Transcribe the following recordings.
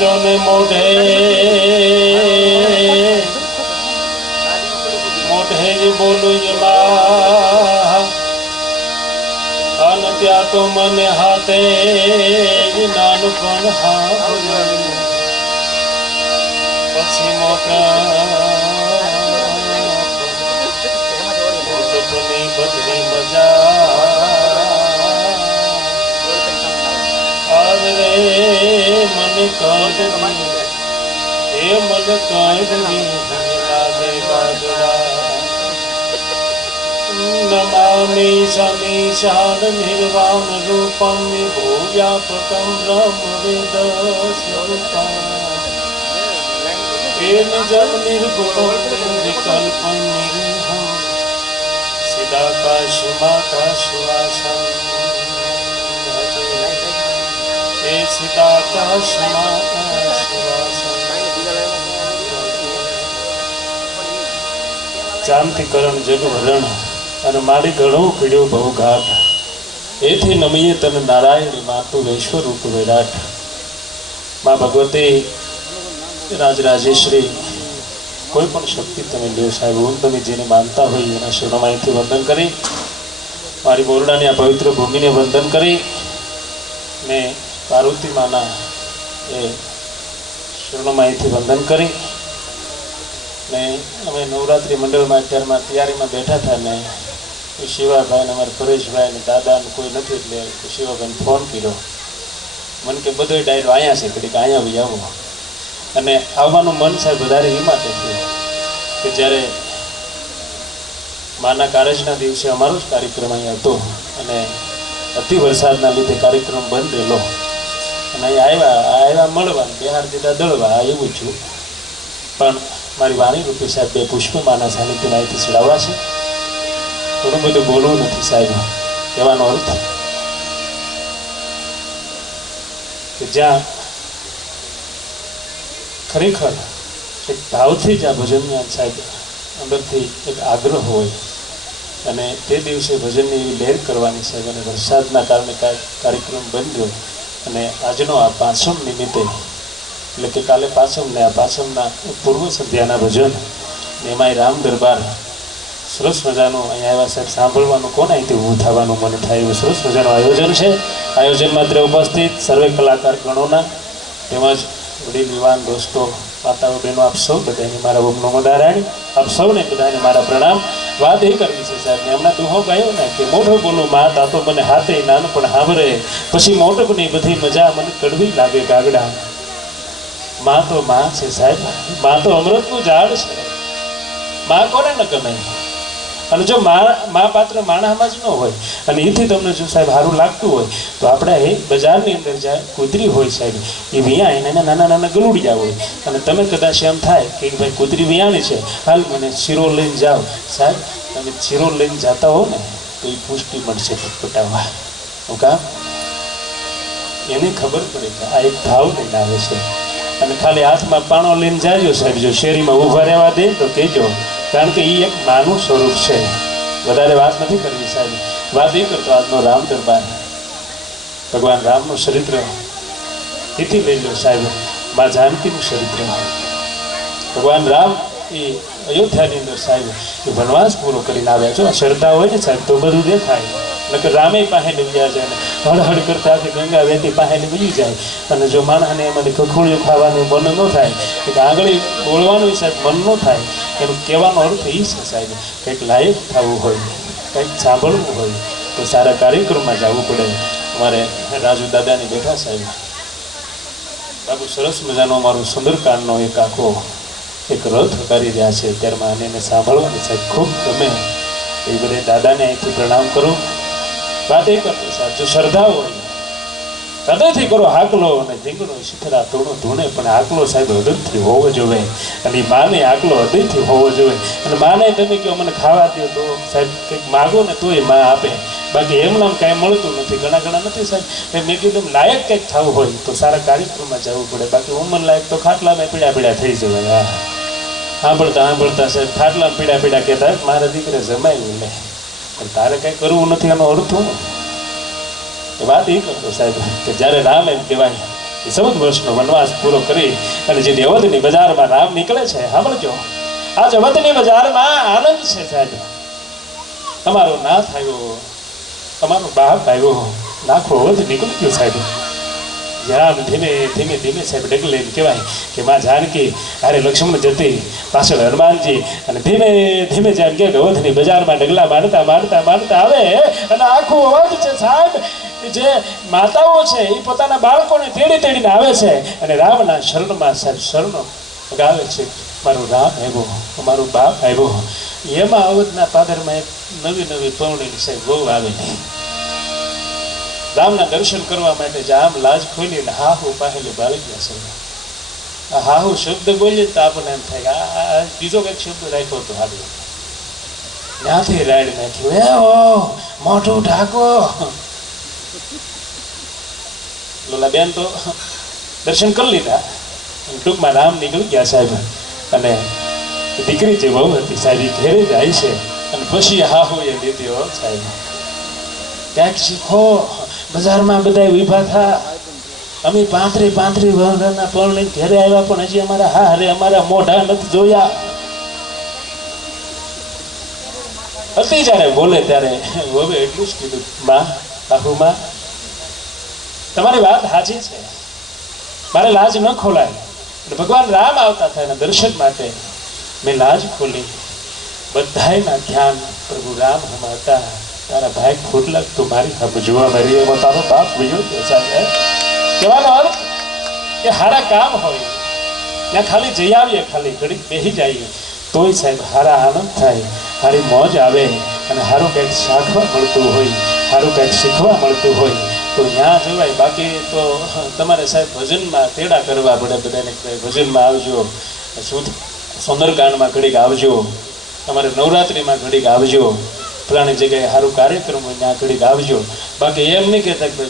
જો ને મોઢે મોઢે જ બોલું જ માં અન ત્યાં તો મને હાથે જ નાનપણ હા પછી મોટા બદલી મજા રે મને કઈ એ મને કઈ લાગે બાજરા નમામિ સમીશાન નિર્વાણ રૂપમ વિભૂવ્યાપકમ બ્રહ્મ વેદ સ્વરૂપમ એ નિજમ નિર્ગુણમ વિકલ્પમ નિરીહમ સિદાકાશમાકાશવાસમ જામથી કરણ જગવરણ અને મારી ગળો પીડ્યો બહુ ઘાટ એથી નમીએ તને નારાયણી માતું વૈશ્વર રૂપ વિરાટ મા ભગવતી રાજરાજેશ્વરી કોઈ પણ શક્તિ તમે લ્યો સાહેબ હું તમે જેને માનતા હોય એના શરણમાં અહીંથી વંદન કરી મારી મોરડાની આ પવિત્ર ભૂમિને વંદન કરી ને પાર્વતી માના એ શરણમાં અહીંથી વંદન કરી ને અમે નવરાત્રિ મંડળમાં અત્યારમાં તૈયારીમાં બેઠા હતા ને શિવાભાઈ ને અમારા પરેશભાઈ ને દાદાને કોઈ નથી એટલે શિવાભાઈને ફોન કર્યો મને કે બધો ડાયરો અહીંયા છે કડીક અહીંયા બી આવો અને આવવાનું મન સાહેબ વધારે એ માટે થયું કે જ્યારે માના કારજના દિવસે અમારો જ કાર્યક્રમ અહીંયા હતો અને અતિ વરસાદના લીધે કાર્યક્રમ બંધ રહેલો અને અહીંયા આવ્યા મળવા બિહાર દીધા દળવા એવું છું પણ મારી વાણી રૂપે સાહેબ બે પુષ્પમાના સાનિધ્યમાં અહીંથી ચડાવવા છે ઘણું બધું બોલવું નથી સાહેબ કહેવાનો અર્થ કે જ્યાં ખરેખર એક ભાવથી જ આ ભજનની સાહેબ અંદરથી એક આગ્રહ હોય અને તે દિવસે ભજનની એવી લહેર કરવાની સાહેબ અને વરસાદના કારણે કાર્યક્રમ બન્યો અને આજનો આ પાંચમ નિમિત્તે એટલે કે કાલે પાંચમ ને આ પાંચમના પૂર્વ સંધ્યાના ભજન ને એમાંય રામ દરબાર સરસ મજાનું અહીંયા આવ્યા સાહેબ સાંભળવાનું કોને અહીંથી ઊભું થવાનું મને થાય એવું સરસ મજાનું આયોજન છે આયોજન માત્ર ઉપસ્થિત સર્વે કલાકાર ગણોના તેમજ વડીલ યુવાન દોસ્તો માતાઓ બહેનો આપ સૌ બધાને મારા ઓમ નમો નારાયણ આપ સૌને બધાને મારા પ્રણામ વાત એ કરવી છે સાહેબ ને હમણાં દુહો ગાયો ને કે મોઢો બોલું માં તા તો મને હાથે નાનપણ સાંભળે પછી મોટકની બધી મજા મને કડવી લાગે ગાગડા માં તો માં છે સાહેબ માં તો અમૃતનું ઝાડ છે માં કોને ન ગમે અને જો મા પાત્ર માણસમાં જ ન હોય અને એથી તમને જો સાહેબ સારું લાગતું હોય તો આપણે એ બજારની અંદર જાય કૂતરી હોય સાહેબ એ વિયા એને નાના નાના ગલુડિયા હોય અને તમે કદાચ એમ થાય કે ભાઈ કૂતરી વિયાની છે હાલ મને શીરો લઈને જાઓ સાહેબ તમે શીરો લઈને જતા હો ને તો એ પુષ્ટિ મળશે પટપટાવવા હું કામ એને ખબર પડે કે આ એક ભાવ લઈને આવે છે અને ખાલી હાથમાં પાણો લઈને જાજો સાહેબ જો શેરીમાં ઊભા રહેવા દે તો કહેજો કારણ કે એ એક માનું સ્વરૂપ છે વધારે વાત નથી કરવી સાહેબ વાત એ કરતો આજનો રામ દરબાર ભગવાન રામનું ચરિત્ર એથી લઈ લો સાહેબ મા જાનકીનું ચરિત્ર ભગવાન રામ એ અયોધ્યાની અંદર સાહેબ એ વનવાસ પૂરો કરીને આવ્યા છો શ્રદ્ધા હોય ને સાહેબ તો બધું દેખાય નકર રામે પાસે વયા જાય હળહળ કરતા આખી ગંગા વહેતી પાસે વહી જાય અને જો માણસને એમાં ખખોળિયું ખાવાનું મન ન થાય કે આંગળી બોલવાનું સાહેબ મન ન થાય એનું કહેવાનો અર્થ એ છે સાહેબ કંઈક લાયક થવું હોય કંઈક સાંભળવું હોય તો સારા કાર્યક્રમમાં જવું પડે અમારે રાજુ દાદાની બેઠા સાહેબ બાબુ સરસ મજાનો અમારું સુંદરકાંડનો એક આખો એક રથ કરી રહ્યા છે ત્યારમાં અને એને સાંભળવાની સાહેબ ખૂબ ગમે એ બધે દાદાને અહીંથી પ્રણામ કરો વાત એ કરતો સાહેબ જો શ્રદ્ધા હોય હૃદયથી કરો હાકલો અને ધીંગણો શિખરા તોડો ધૂણે પણ હાકલો સાહેબ હૃદયથી હોવો જોઈએ અને માને હાકલો હૃદયથી હોવો જોઈએ અને માને તમે કહો મને ખાવા દો તો સાહેબ કંઈક માગો ને તોય માં આપે બાકી એમ નામ કાંઈ મળતું નથી ઘણા નથી સાહેબ મેં કીધું લાયક કંઈક થવું હોય તો સારા કાર્યક્રમમાં જવું પડે બાકી ઉંમર લાયક તો ખાટલામાં પીડા થઈ જવાય સાંભળતા સાહેબ ખાટલામાં પીડા કહેતા મારા દીકરે જમાયું લે પણ તારે કાંઈ કરવું નથી એનો અર્થ હું વાત એ કરતો સાહેબ કે જ્યારે રામ એમ કહેવાય એ 14 વર્ષનો વનવાસ પૂરો કરી અને જે અવધની બજારમાં રામ નીકળે છે, સાંભળજો, આજ અવધની બજારમાં આનંદ છે સાહેબ. અમારો નાથ આવ્યો, અમારો બાપ આવ્યો, નાખો અવધ નીકળી ગયો સાહેબ. આમ ધીમે ધીમે ધીમે સાહેબ ડગલે કહેવાય કે માં જાનકી અરે લક્ષ્મણ જતી, પાછળ હનુમાનજી, અને ધીમે ધીમે જેમ કે અવધની બજારમાં ડગલા મારતા મારતા મારતા આવે અને આખું અવધ છે સાહેબ, જે માતાઓ છે એ પોતાના બાળકોને તેડી તેડીને આવે છે અને રામના શરણમાં સાહેબ શરણો ગાવે છે, મારો રામ આવ્યો, અમારો બાપ આવ્યો. એમાં અવધના પાદરમાં એક નવી નવી પૌર્ણિની સાહેબ બહુ આવે નહીં. રામના દર્શન કરવા માટે જામ લાજ ખોલીને હાહુ પાહેલી બાળી ગયા છે. આ હાહુ શબ્દ બોલીએ તો આપણને એમ થાય કે આ બીજો કંઈક શબ્દ રાખ્યો તો હાલ ત્યાંથી રાડ નાખ્યું, એ ઓ મોઢું ઢાકો. લોલા બેન તો દર્શન કરી લીધા. ટૂંકમાં રામ નીકળી ગયા સાહેબ અને દીકરી જે બહુ હતી સાહેબ એ ઘેરે જાય છે અને પછી હાહુ એ લીધી હો સાહેબ. ક્યાંક શીખો, બજારમાં બધા ઊભા થા, અમે 35 વર્ષના પરણે ઘરે આવ્યા પણ હજી અમારા હારે અમારા મોઢા નથી જોયા. હતી જ્યારે બોલે ત્યારે હવે એટલું જ કીધું, માં બાહુમાં તમારી વાત સાચી છે, મારે લાજ ન ખોલાય. ભગવાન રામ આવતા થાય દર્શન માટે મેં લાજ ખોલી. બધાયના ધ્યાન પ્રભુ રામ હમાતા, તારા ભાઈ ખોટ લાગતું મારી હમ જોવા મારી એવો તારો બાપ બીજો સાહેબ. કહેવાનો અર્થ કે હારા કામ હોય ત્યાં ખાલી જઈ આવીએ, ખાલી ઘડીક બેસી જઈએ તોય સાહેબ હારા આનંદ થાય, હારી મોજ આવે અને હારું કંઈક શાખવા મળતું હોય, હારું કંઈક શીખવા મળતું હોય તો ત્યાં જવાય. બાકી તો તમારે સાહેબ ભજનમાં તેડા કરવા પડે બધાને. ભજનમાં આવજો, સુંદરકાંડમાં ઘડીક આવજો, તમારે નવરાત્રિમાં ઘડીક આવજો, ફલાણી જગ્યાએ સારું કાર્યક્રમ હોય ત્યાં ઘડીક આવજો. બાકી એમ નહીં કહેતા કે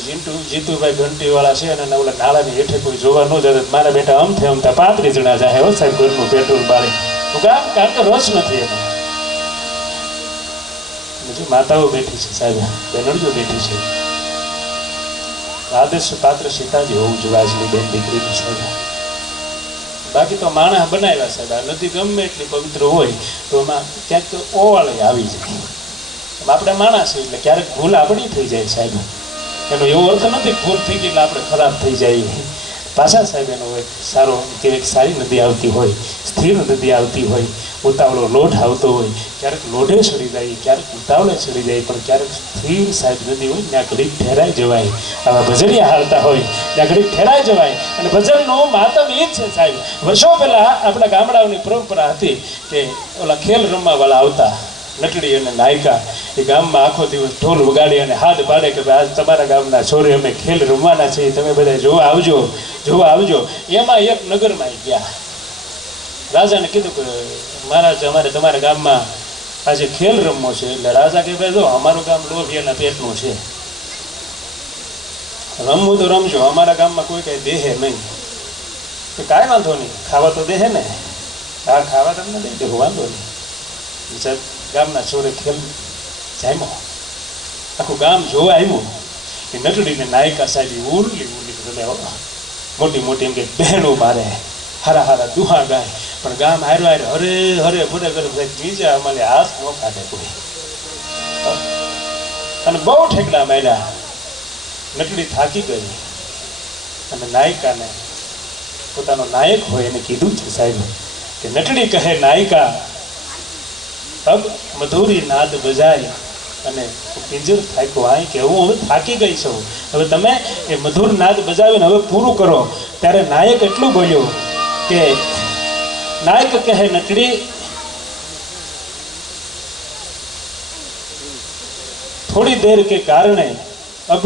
જીતુભાઈ ઘંટીવાળા છે અને ઓલા નાળાની હેઠે કોઈ જોવા ન જતા, મારા બેટા અમથે અમથા 35 જણા જાય હો સાહેબ ઘરનું પેટ્રોલ બાળી. કારણ કે રસ નથી એમાં. બીજી માતાઓ બેઠી છે સાહેબ, બેનડીઓ બેઠી છે. આદર્શ પાત્ર સીતાજી હોવું જોઈએ આજની બેન દીકરીની સાહેબ. બાકી તો માણસ બનાવ્યા સાહેબ. આ નદી ગમે એટલી પવિત્ર હોય તો એમાં ક્યાંક તો ઓવાળે આવી જાય. આપણે માણસ એટલે ક્યારેક ભૂલ આપણી થઈ જાય સાહેબ. એનો એવો અર્થ નથી ભૂલ થઈ ગઈ એટલે આપણે ખરાબ થઈ જાય. પાછા સાહેબ એનો એક સારો કે એક સારી નદી આવતી હોય, સ્થિર નદી આવતી હોય, ઉતાવળો લોઢ આવતો હોય, ક્યારેક લોઢે ચડી જાય, ક્યારેક ઉતાવળે ચડી જાય, પણ ક્યારેક સ્થિર સાહેબ નદી હોય ત્યાં ઘડીક ઠેરાઈ જવાય. આવા ભજનિયા હાલતા હોય ત્યાં ઘડીક ઠેરાઈ જવાય. અને ભજનનું માતમ એ જ છે સાહેબ. વર્ષો પહેલાં આપણા ગામડાઓની પરંપરા હતી કે ઓલા ખેલ રમવાવાળા આવતા, નટડી અને નાયકા, એ ગામમાં આખો દિવસ ઢોલ વગાડી અને હાથ પાડે કે ભાઈ આજ તમારા ગામના છોરે અમે ખેલ રમવાના છીએ, તમે બધા જોવા આવજો, જોવા આવજો. એમાં એક નગરમાં ગયા, રાજાને કીધું કે મહારાજ અમારે તમારા ગામમાં આજે ખેલ રમવો છે. એટલે રાજા કે ભાઈ જો અમારું ગામ લોભિયાના પેટનું છે, રમવું તો રમજો, અમારા ગામમાં કોઈ કાંઈ દેહે નહીં. તો કાંઈ વાંધો નહીં, ખાવા તો દેહે ને. હા ખાવા તમને દઈ દેવું, વાંધો નહીં. સાહેબ ગામના છોરે ખેલ જામ્યો, આખું ગામ જોવા આવ્યું. એ નટડીને નાયકા સાહેબ ઉરલી તમે મોટી મોટી એમ કે બહેનો મારે, હારા હારા દુહા ગાય, પણ ગામ હારો હારે હરે હરે ભરે કરે બીજા અમારે હાથ ન કાઢે કોઈ. અને બહુ ઠેકડા માર્યા. નટડી થાકી ગઈ અને નાયકાને પોતાનો નાયક હોય એને કીધું છે સાહેબ કે નટડી કહે નાયકા અબ મધુરી નાદ બજાય, અને પિંજર થાક્યો આય કે હું હવે થાકી ગઈ છું, હવે તમે એ મધુર નાદ બજાવીને હવે પૂરું કરો. ત્યારે નાયક એટલું બોલ્યો કે નાયક કહે નટડી થોડી દેર કે કારણે અબ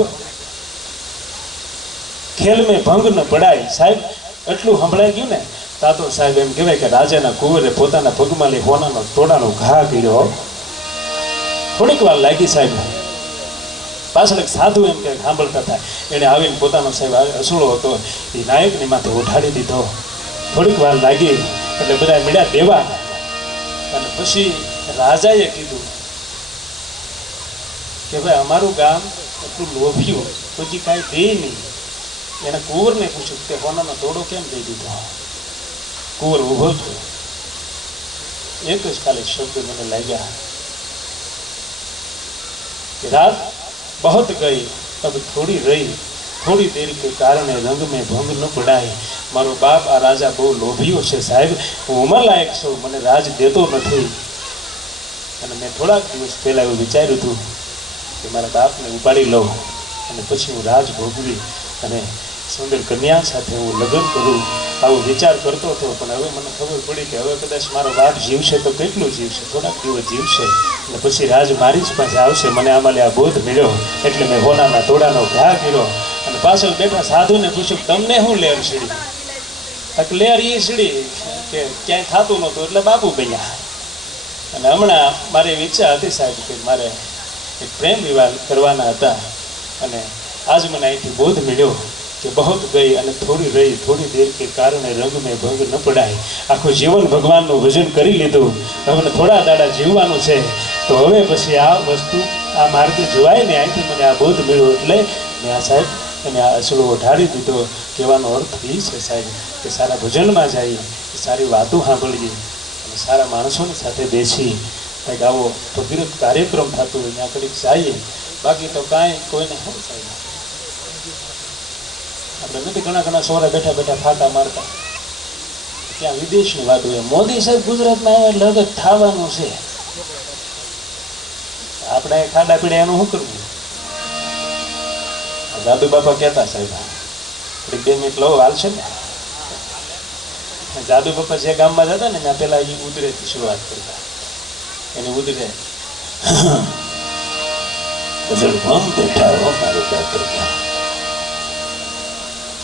ખેલ મેં ભંગ ન પડાય. સાહેબ એટલું સંભળાઈ ગયું ને તા તો સાહેબ એમ કહેવાય કે રાજાના કુંવરે પોતાના પગમાં લઈ હોનાનો તોડાનો ઘા કર્યો. થોડીક વાર લાગી સાહેબ. પાછળ એક સાધુ એમ કે સાંભળતા થાય, એને આવીને પોતાનો સાહેબ અસૂળો હતો એ નાયકની માથે ઉઠાડી દીધો. થોડીક વાર લાગી એટલે બધા મીડા દેવા. અને પછી રાજાએ કીધું કે ભાઈ અમારું ગામ એટલું લોભ્યું, પછી કાંઈ દે નહીં, એને કુંવરને પૂછ્યું કે હોનાનો તોડો કેમ દઈ દીધો? કુંવર ઊભો થયો. એક જ ખાલી શબ્દ મને લાગ્યા कि रात बहुत गई अब थोड़ी रही थोड़ी देर के कारण रंग में भंग न पड़ाए मारो बाप आ राजा बहु लोभियो छे साहेब हूँ उमरलायक छो मने राज देतो નથી અને મેં થોડાક દિવસ પહેલા એવું વિચાર્યું હતું કે મારા બાપને ઉપાડી લઉં અને પછી હું રાજ ભોગવી અને સુંદર કન્યા સાથે હું લગ્ન કરું આવો વિચાર કરતો હતો પણ હવે મને ખબર પડી કે હવે કદાચ મારો બાપ જીવશે તો કેટલું જીવશે થોડાક દિવસ જીવશે અને પછી રાજ મારી જ પાસે આવશે મને આમાં આ બોધ મળ્યો એટલે મેં હોનાના તોડાનો ઘા કર્યો અને પાછળ બેઠા સાધુને પૂછ્યું તમને શું લેર સીડી લેર એ સીડી કે ક્યાંય થતું નહોતું એટલે બાપુ બન્યા અને હમણાં મારી ઈચ્છા હતી સાહેબ કે મારે એક પ્રેમ વિવાહ કરવાના હતા અને આજ મને અહીંથી બોધ મળ્યો कि बहुत गई અને થોડી રહી થોડી देर के कारण रंग में भंग न पड़ाए આખું જીવન ભગવાનનું ભજન કરી લીધું હવે થોડા દાડા જીવવાનું છે તો હવે પછી આ વસ્તુ આ માર્ગે જોવાય ને અહીંથી મને આ બોધ મળ્યો એટલે મેં આ સાહેબ અને આ અસળો ઓઢાડી દીધો કહેવાનો અર્થ એ છે સાહેબ કે સારા ભજનમાં જઈએ સારી વાતો સાંભળીએ અને સારા માણસોની સાથે બેસી કંઈક આવો ભગીરથ કાર્યક્રમ થતો હોય ત્યાં કડીક જઈએ બાકી તો કાંઈ કોઈને શું સાહેબ આપણે નથી ઘણા સોરા બેઠા બેઠા ફાટા મારતા ત્યાં વિદેશની વાત હોય મોદી સાહેબ ગુજરાતમાં આવે એટલે હવે થવાનું છે આપણે ખાડા પીડે એનું શું કરવું દાદુ બાપા કહેતા સાહેબ 2 મિનિટ લો હાલશે ને જાદુ બાપા જે ગામમાં જતા ને ત્યાં પેલા એ ઉદરેથી શરૂઆત કરતા એની ઉદરે બેઠા હો મારું ડોક્ટર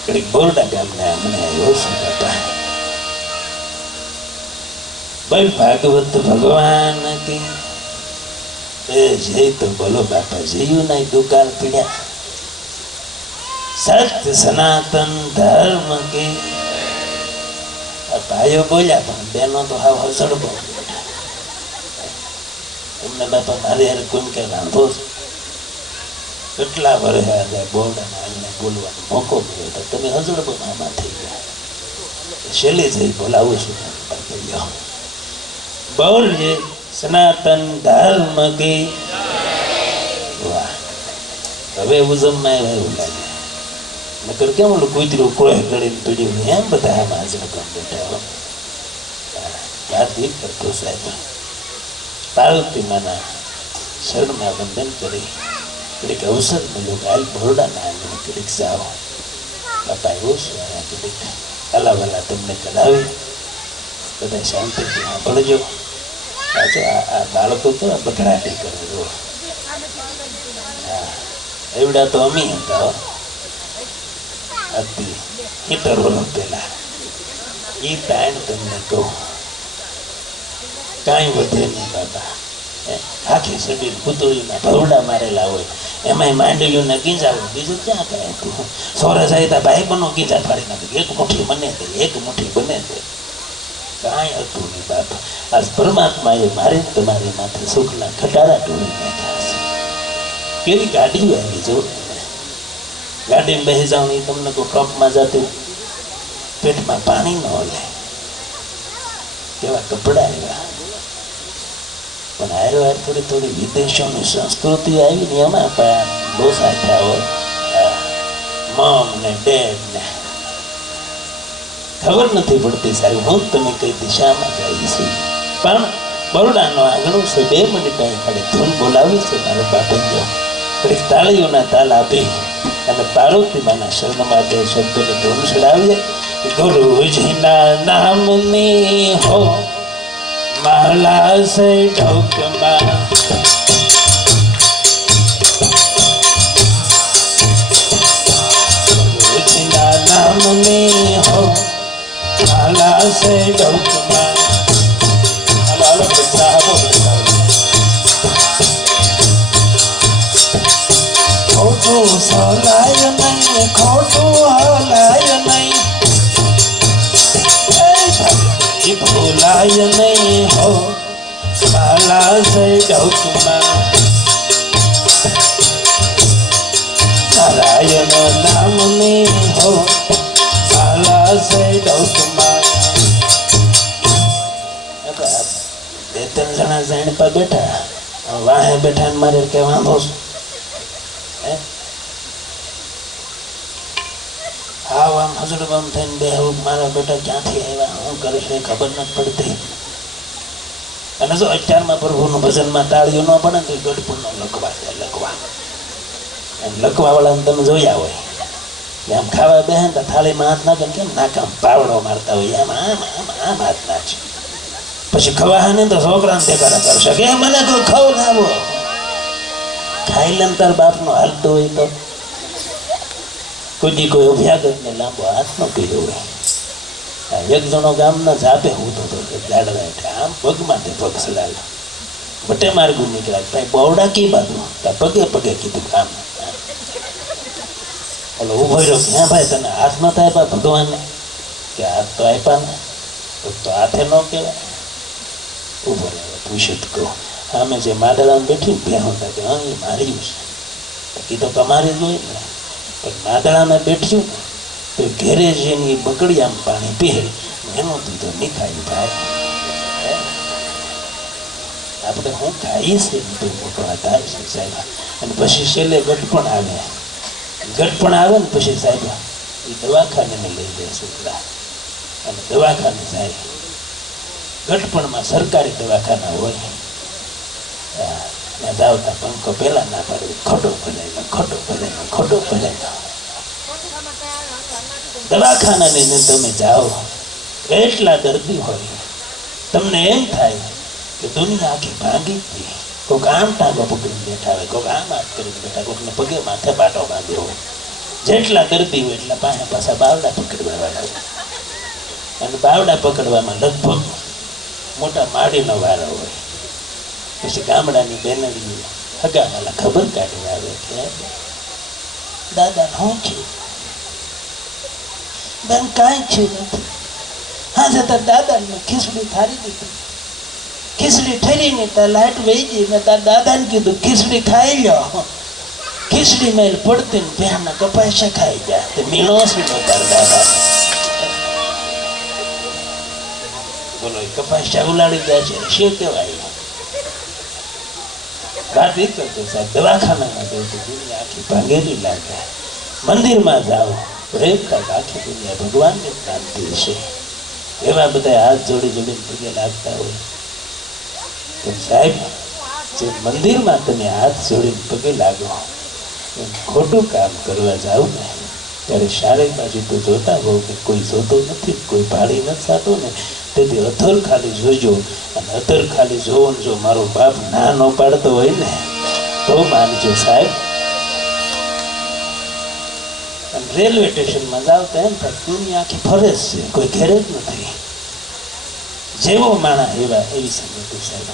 कड़ी बोरडा गामने हमने आयो सुनता भाई भागवत भगवान की जय तो बोलो बापा जयू नहीं दुकान पीड़ा सत्य सनातन धर्म के भाइयों बोलिया पण बहनों तो हाव हसड़बो एमने बापा मारे यार कोई के रांधो કેટલા વર્ષે આજે બોર્ડના આવીને બોલવાનો મોકો મળ્યો તો તમે હજડબો મામા થઈ ગયા છેલ્લે જઈ બોલાવું છું બોલીએ સનાતન ધર્મ કી વાહ હવે ઉજમમાં એવું લાગે નકર કેમ ઓલું કૂતરું કોઈ ગળીને પીડ્યું એમ બધા આમાં હજડબો બેઠા હો વાત એ કરતો સાહેબ પાર્વતી માના શરણમાં વંદન કરી एक अवसर मिलो गाय बोरडा नाम कड़ीक जाओ बापा एवं सुना कड़ीक अला वाला तुमने कढ़ावी बधा शांति साँभळजो पाछो आ बाळको तो बकराटी करे जो एवडा तो अमी हता अति हीटर वाला पेला ई ताण तुमने कहूं काई वधे नहीं बाबा आखी शरीर पुतळीना भवડા મારેલા હોય એમાંય માંડલ્યુંને ગીંજાવું બીજું ક્યાં કાંઈ હતું સોરા જાય તો ભાઈ બનો ગીંજા ફાડી નાખે એક મુઠ્ઠી બને તે એક મુઠ્ઠી બને તે કાંઈ હતું નહીં બાપ આજ પરમાત્માએ મારે તમારી માથે સુખના ખટારા ટોળી નાખ્યા છે કેવી ગાડીઓ આવી જો ગાડીમાં બેસી જાવ ને તમને કોઈ ટોપમાં જતું પેટમાં પાણી ન લે કેવા કપડા આવ્યા પણ હારો હાર થોડી થોડી વિદેશોની સંસ્કૃતિ આવી ને એમાં પણ ડોસા થયા હોય મમ ને ડેડ ને ખબર નથી પડતી સાહેબ હું તમે કઈ દિશામાં જાય છે પણ બરોડાનો આંગણું છે 2 મિનિટ અહીં ખાલી ધૂન બોલાવી છે મારો બાપંજો થોડીક તાળીઓના તાલ આપી અને પાર્વતીમાના શરણમાં 2 શબ્દોની ધૂન ચડાવીએ ગુરુજીના નામની હો माला से ढोकमा गुरुजीना नाम में हो माला से ढोकमा हालो साहबो खोटू सोलाय नहीं खोटू हलाय नहीं भूलाय नहीं हो माला से ढोकमा तारा નારાયણ નામની હો માલા સે ડોકમાં. બે ત્રણ જણા જાણ પર બેઠા, વાહે બેઠા મારે કે વાંધો છે. હાવ આમ હજડબમ થઈને બે મારા બેટા ક્યાંથી આવ્યા, શું કરે છે ખબર નથી પડતી. અને જો અત્યારમાં પ્રભુનું ભજનમાં તાળીઓ ન પડે તો ગઢપુરનો લખવા છે. લખવા વાળાને તમે જોયા હોય આમ ખાવા બે ને થાળીમાં હાથ નાખે કેમ નાકામ પાવડો મારતા હોય એમ આમ આમ આમ હાથ નાખશે. પછી ખવા ને તો છોકરાને દેખાડા કરશે કે મને કોઈ ખવ ખાવો. ખાઈ લે તાર બાપનો હાલતો હોય તો કોઈ અભ્યાગત ને લાંબો હાથ ન કર્યો હોય. એક જણો ગામના જાપે હું તો ગાડવા આમ પગમાં તે પગ સડાવે બટે માર્ગું નીકળ્યા ભાઈ બવડા કી બાજુ પગે પગે કીધું કામ. ઓલો ઉભો રહ્યો ક્યાં ભાઈ તને હાથ ન થાય ભગવાન કે હાથ તો આપ્યા ને તો હાથે ન કહેવાય. ઉભો રહ્યો પૂછ્યું કહું આમે જે માદળામાં બેઠી ને ભેહું કે હા એ માર્યું છે કીધું તમારી જ હોય ને. પણ માદળામાં બેઠ્યું તો ઘેરે જઈને બકડિયામાં પાણી પીએ એનું દૂધ નહીં ખાયું ભાઈ. આપણે શું ખાઈએ છીએ મોટો આધાર છે સાહેબ. અને પછી છેલ્લે ગઢપણ આવે ને પછી સાહેબ એ દવાખાને લઈ જાય છોકરા અને દવાખાને જાય. ગઢપણમાં સરકારી દવાખાના હોય ત્યાં જાવતા પંખો પહેલા ના પાડે ખોટો ભરાય. દવાખાનાની અંદર તમે જાઓ એટલા દર્દી હોય તમને એમ થાય કે દુનિયા આખી ભાંગી ગઈ. કોઈક આમ ટાંગો પકડીને બેઠા હોય, કોઈક આમ હાથ કરીને બેઠા, કોઈકને પગે માથે પાટો બાંધ્યો હોય. જેટલા દર્દી હોય એટલા પાછા બાવડા પકડવા વાળા હોય. અને બાવડા પકડવામાં લગભગ મોટા માડીનો વારો હોય. પછી ગામડાની બેનડીઓ હગાવાલા ખબર કાઢી આવે કે દાદા શું છે બેન કાંઈ છે નથી. હા જતા દાદાને ખીચડી થારી દીધી. ખીચડી ઠરીને તાર લાઈટ વહી ગઈ ને તાર દાદાને કીધું ખીચડી ખાઈ લો. ખીચડી મેલ પડતી ને બેના કપાસા ખાઈ જાય તે મીણો છે તાર દાદા. બોલો કપાસા ઉલાડી જાય છે શું કહેવાય. વાત એ કરતો સાહેબ દવાખાનામાં જવું તો દુનિયા આખી ભાંગેલી લાગે. મંદિરમાં જાઓ આખી દુનિયા ભગવાનની પ્રાપ્તિ છે. એવા બધા હાથ જોડીને પગે લાગતા હોય. તો સાહેબ જે મંદિરમાં તમે હાથ જોડીને પગે લાગો ખોટું કામ કરવા જાઓ ને ત્યારે શારે બાજુ તો જોતા હોવ કે કોઈ જોતો નથી, કોઈ ભાડી નથી થતો ને. તેથી અથર ખાલી જોજો. અને અથર ખાલી જોવો ને જો મારો બાપ ના ન પાડતો હોય ને તો માનજો સાહેબ. રેલવે સ્ટેશનમાં જાવ તો એમ થાય દુનિયા આખી ફરે છે, કોઈ ઘેરે જ નથી. જેવો માણા એવી સંગતિ સાહેબ.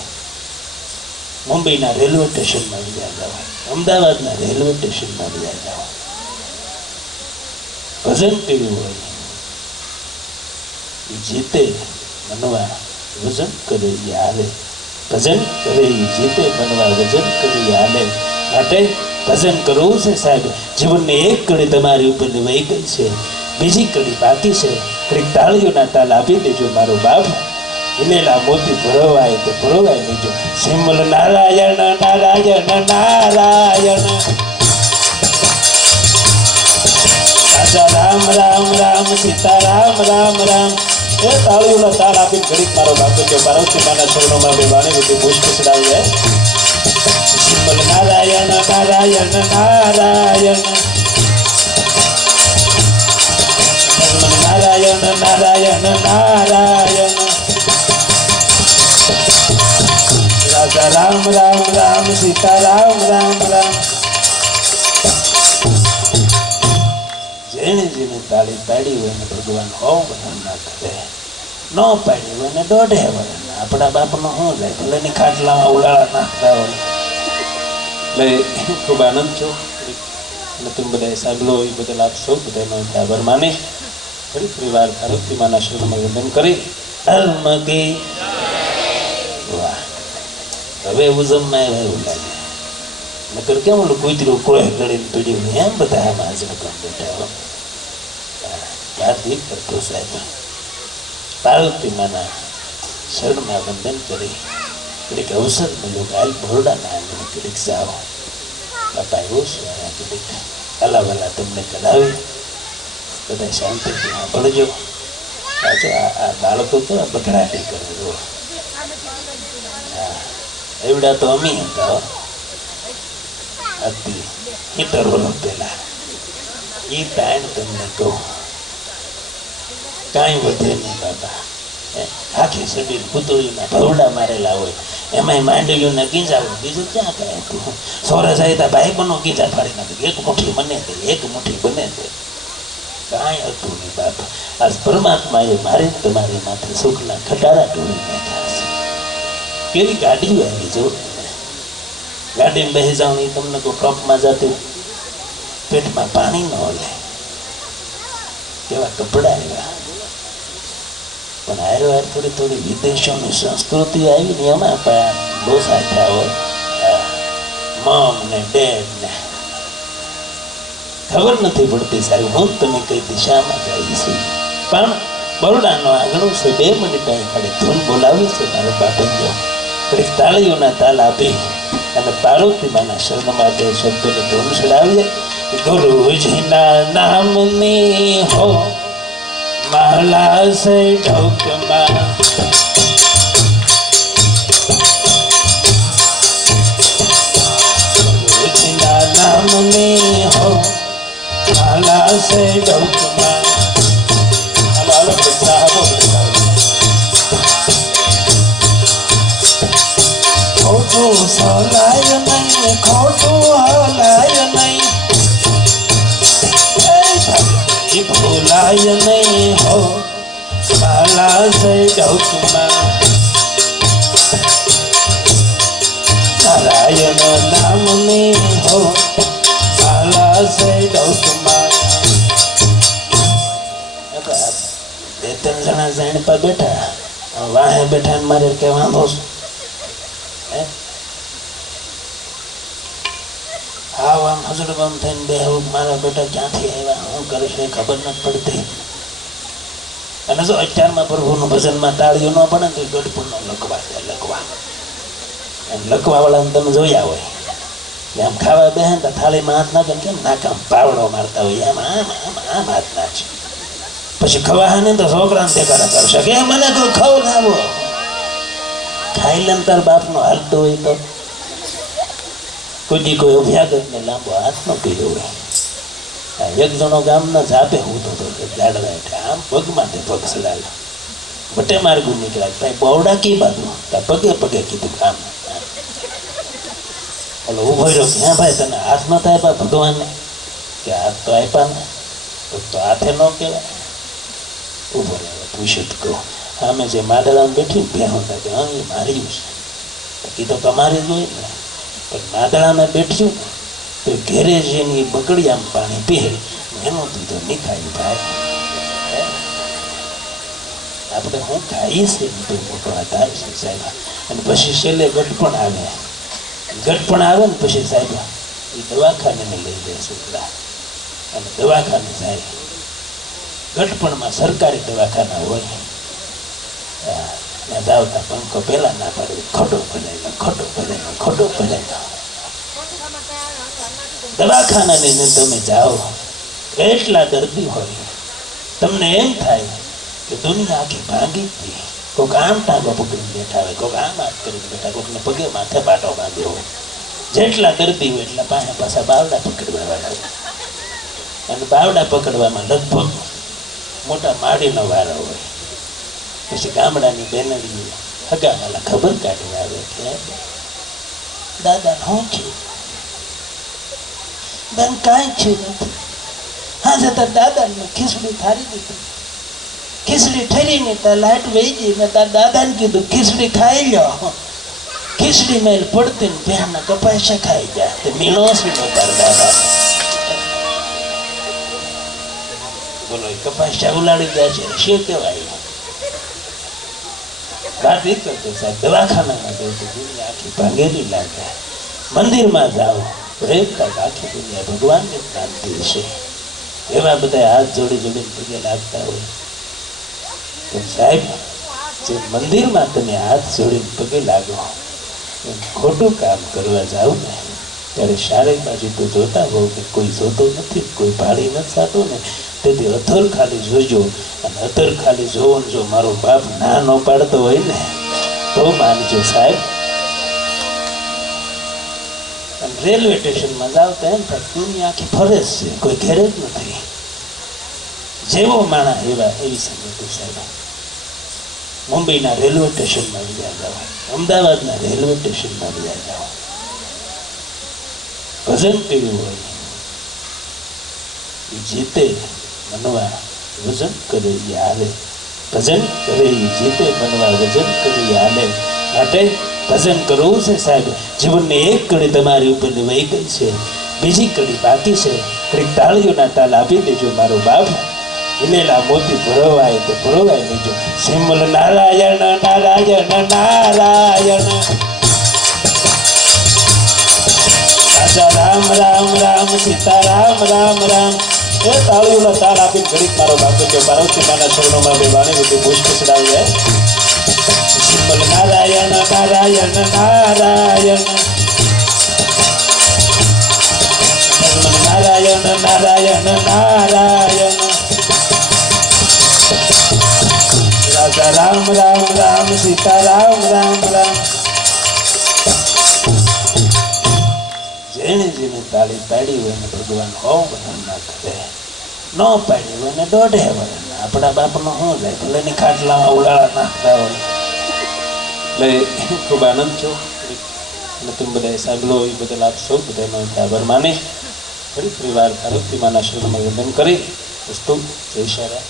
મુંબઈના રેલવે સ્ટેશનમાં બીજા જાઓ, અમદાવાદના રેલવે સ્ટેશનમાં બીજા જાઓ. ભજન કર્યું હોય એ જીતે બનવા વજન કરે એ હાલે. ભજન કરે એ જીતે બનવા વજન કરે એ હાલે. માટે ભજન કરવું છે સાહેબ. જીવનની એક કડી તમારી ઉપર વહી ગઈ છે, બીજી કડી બાકી છે. કડીક તાળીઓના તાલ આપી દેજો મારો બાપ. હિલેલા મોતી ભરવાય તો ભરવાય લેજો. સિમલ નારાયણ નારાયણ નારાયણ રાજા રામ રામ રામ સીતા રામ રામ રામ. એ તાળીઓના તાલ આપીને ઘડીક મારો બાપ જો પાર્વતી માના શરણોમાં બે વાણી બધી પુષ્પ ચડાવી જાય. સિમલ નારાયણ નારાયણ નારાયણ નારાયણ નારાયણ નારાયણ રાજા રામ રામ રામ સીતા રામ રામ રામ. જેને જેને તાળી પાડી હોય ને ભગવાન હોવ બધા ના કરે, ન પાડી હોય ને દોઢે વળે. આપણા બાપનો શું જાય ભલે ની ખાટલામાં ઉડાળા નાખતા હોય. એટલે ખૂબ આનંદ છો અને તમે બધા સાંભળો એ બદલ આપ સૌ બધાનો આભાર માની ફરી વાર પાર્વતી માના શરણમાં વંદન કરી ધર્મ કી વાહ. હવે ઉજમમાં એવું લાગે નકર કેમ ઓલું કૂતરું કોઈ ગળીને પીડ્યું એમ બધા આમાં હાજર કામ બેઠા વાત એ કરતો સાહેબ પાર્વતી માના શરણમાં વંદન કરી કડીક અવસર મળ્યો કે હાલ ભોરડાના આંગણે કડીક જાઓ બાપા એવો છે કડીક હલાવાલા તમને કરાવી બધા શાંતિથી સાંભળજો પાછો આ બાળકો તો બગડાટી કરે જો હા એવડા તો અમી હતા હતી હીટર ઓલો પેલા એ તાણ તમને કહું કાંઈ વધે નહીં બાપા આખી શરીર પૂતળીના ભવડા મારેલા હોય એમાંય માંડવીઓના ગીંજા હોય બીજું ક્યાં કાંઈ હતું સોરા જાય તા ભાઈ બનો ગીંજા ફાડી નાખે એક મુઠ્ઠી બને તે એક મુઠ્ઠી બને તે કાંઈ હતું નહીં બાપા આજ પરમાત્માએ મારી તમારી માથે સુખના ખટારા ટોળી નાખ્યા છે કેવી ગાડીઓ આવી જો ગાડીમાં બેસી જાવ નહીં તમને કોઈ ટોપમાં જતી પેટમાં પાણી ન લે કેવા કપડા આવ્યા પણ હારો હાર થોડી થોડી વિદેશોની સંસ્કૃતિ આવી ને એમાં પણ ડોસા થયા હોય મમ ને ડેડ ને ખબર નથી પડતી સારી હું તમે કઈ દિશામાં જાય છે પણ બરોડાનો આંગણું છે 2 મિનિટ અહીં ખાલી ધૂન બોલાવી છે મારો બાપંજો થોડીક તાળીઓના તાલ આપી અને પાર્વતીમાના શરણમાં 2 શબ્દોની ધૂન ચડાવીએ ગુરુજીના નામની હો માલા સે ઢોકમાં ગુરુજીના નામની હો માલા સે ઢોકમાં ખોટું સોલાય નહીં ખોટું હલાય નહીં ભૂલાય નહીં હો માલા સે ઢોકમાં નારાયણ નામની હો માલા સે ઢોકમાં 2-3 જણા જાણ પર બેઠા વાહે બેઠા મારે કે વાંધો હા આમ હજડ બંધ થઈને બે મારા બેટા ક્યાંથી આવ્યા હું કરીશ એ ખબર નથી પડતી અને જો અત્યારમાં પ્રભુનું ભજનમાં તાળીઓ ન પડે તો ગઢપુરનો લખવા છે લખવા એમ લખવા વાળાને તમે જોયા હોય આમ ખાવા બેહે તો થાળીમાં હાથ નાખે કેમ નાકામ પાવડો મારતા હોય એમ આમ આમ આમ હાથ નાખશે પછી ખવા ને તો છોકરાને દેખાડા કરશે કે મને કોઈ ખાવ લાવો ખાઈ લે તાર બાપનો હાલતો હોય તો કોઈ અભ્યાગત ને લાંબો હાથ ન કર્યો હોય એક જણો ગામના જાપે હું તો ગાડવા એટલે આમ પગમાં તે પગ સડાવ્યો બટે માર્ગું નીકળ્યા ભાઈ બવડા કી બાજુ પગે પગે કીધું કામ ઓલો ઉભો રહ્યો કે હા ભાઈ તને હાથ ન થાય પા ભગવાનને કે હાથ તો આપ્યા ને તો હાથે ન કહેવાય ઉભો રહ્યો પૂછ્યું તો કહું અમે જે માદળામાં બેઠી ભેહું હતા કે હા એ માર્યું છે કીધું તમારી જ હોય ને પણ માદળામાં બેઠ્યું ને તો ઘેરે જઈને એ બકડિયામાં પાણી પીએ એનું તું તો નહીં ખાય ભાઈ આપણે હું ખાઈએ છીએ તો મોટો થાય છે સાહેબ અને પછી છેલ્લે ગઢપણ આવે ને પછી સાહેબ એ દવાખાને લઈ જાય છોકરા અને દવાખાને જાય ગઢપણમાં સરકારી દવાખાના હોય ત્યાં જાવતા પંખો પહેલા ના પાડે ખોટો ભરાય દવાખાનાની અંદર તમે જાઓ એટલા દર્દી હોય તમને એમ થાય કે દુનિયા આખી ભાંગી હતી કોઈક આમ ટાંગો પકડીને બેઠા હોય કોઈક આમ હાથ કરીને બેઠા કોઈકને પગે માથે પાટો બાંધ્યો હોય જેટલા દર્દી હોય એટલા પાછા બાવડા પકડવા વાળા હોય અને બાવડા પકડવામાં લગભગ મોટા માડીનો વારો હોય પછી ગામડાની બેનડીઓ હગાવાલા ખબર કાઢી આવે કે દાદા શું થયું બેન કાંઈ થયું નથી હા જતા દાદાને ખીચડી થારી દીધી ખીચડી ઠરીને તાર લાઈટ વહી ગઈ મેં તાર દાદાને કીધું ખીચડી ખાઈ લ્યો ખીચડી મેલ પડતી ને બેના કપાસા ખાઈ જાય તે મીણો છે તાર દાદા બોલો કપાસા ઉલાડી જાય છે શું કહેવાય વાત એ કરતો સાહેબ દવાખાનામાં જવું તો દુનિયા આખી ભાંગેલી લાગે મંદિરમાં જાઓ તો એક કાંઈક આખી દુનિયા ભગવાનને પ્રાપ્તિ હશે. એવા બધા હાથ જોડી જોડીને પગે લાગતા હોય. તો સાહેબ, જે મંદિરમાં તમે હાથ જોડીને પગે લાગો, ખોટું કામ કરવા જાઓ ને ત્યારે શારે બાજુ તો જોતા હોવ કે કોઈ જોતો નથી, કોઈ ભાડી નથી થતો ને. તેથી અથર ખાલી જોજો, અને અથર ખાલી જોવો ને જો મારો બાપ ના ન પાડતો હોય ને તો માનજો સાહેબ. અને રેલવે સ્ટેશનમાં જાવ તો એમ થાય દુનિયા આખી ફરે જ છે, કોઈ ઘેર જ નથી. જેવો માણા એવી સંગતિ સાહેબ. મુંબઈના રેલવે સ્ટેશનમાં બીજા જાઓ, અમદાવાદના રેલવે સ્ટેશનમાં બીજા જાઓ, ભજન કર્યું હોય એ જીતે મનવા વજન કરે એ હાલે, ભજન કરે એ જીતે મનવા વજન કરે એ હાલે. માટે ભજન કરવું છે સાહેબ. જીવનની એક કડી તમારી ઉપર વહી ગઈ છે, બીજી કડી બાકી છે. કડીક તાળીઓના તાલ આપી દેજો મારો બાપ. હિલેલા મોતી ભરવાય તો ભરવાય લેજો. સિમલ નારાયણ નારાયણ નારાયણ, રાજા રામ રામ રામ, સીતા રામ રામ રામ. એ તાળીઓનો તાળ આપીને ઘડીક મારો બાપુ જો પાર્વતી માના શરણોમાં બે વાણી બધી પુષ્પ ચડાવી જાય. સિમલ નારાયણ નારાયણ નારાયણ, નારાયણ નારાયણ નારાયણ, રાજા રામ રામ રામ, સીતા રામ રામ રામ. જેને જેને તાળી પાડી હોય ને ભગવાન 100 વર્ષના કરે, ન પાડી હોય ને 1.5 વર્ષના. આપણા બાપનો શું જાય, ભલે ની ખાટલામાં ઉડાળા નાખતા હોય. એટલે ખૂબ આનંદ થયો અને તમે બધાએ સાંભળો એ બદલ આપ સૌ બધાનો આભાર માની ફરી વાર પાર્વતી માના શરણમાં વંદન કરી વસ્તુ જય શારા.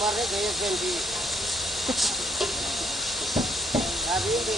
Kemarin gaya ganti. Hari ini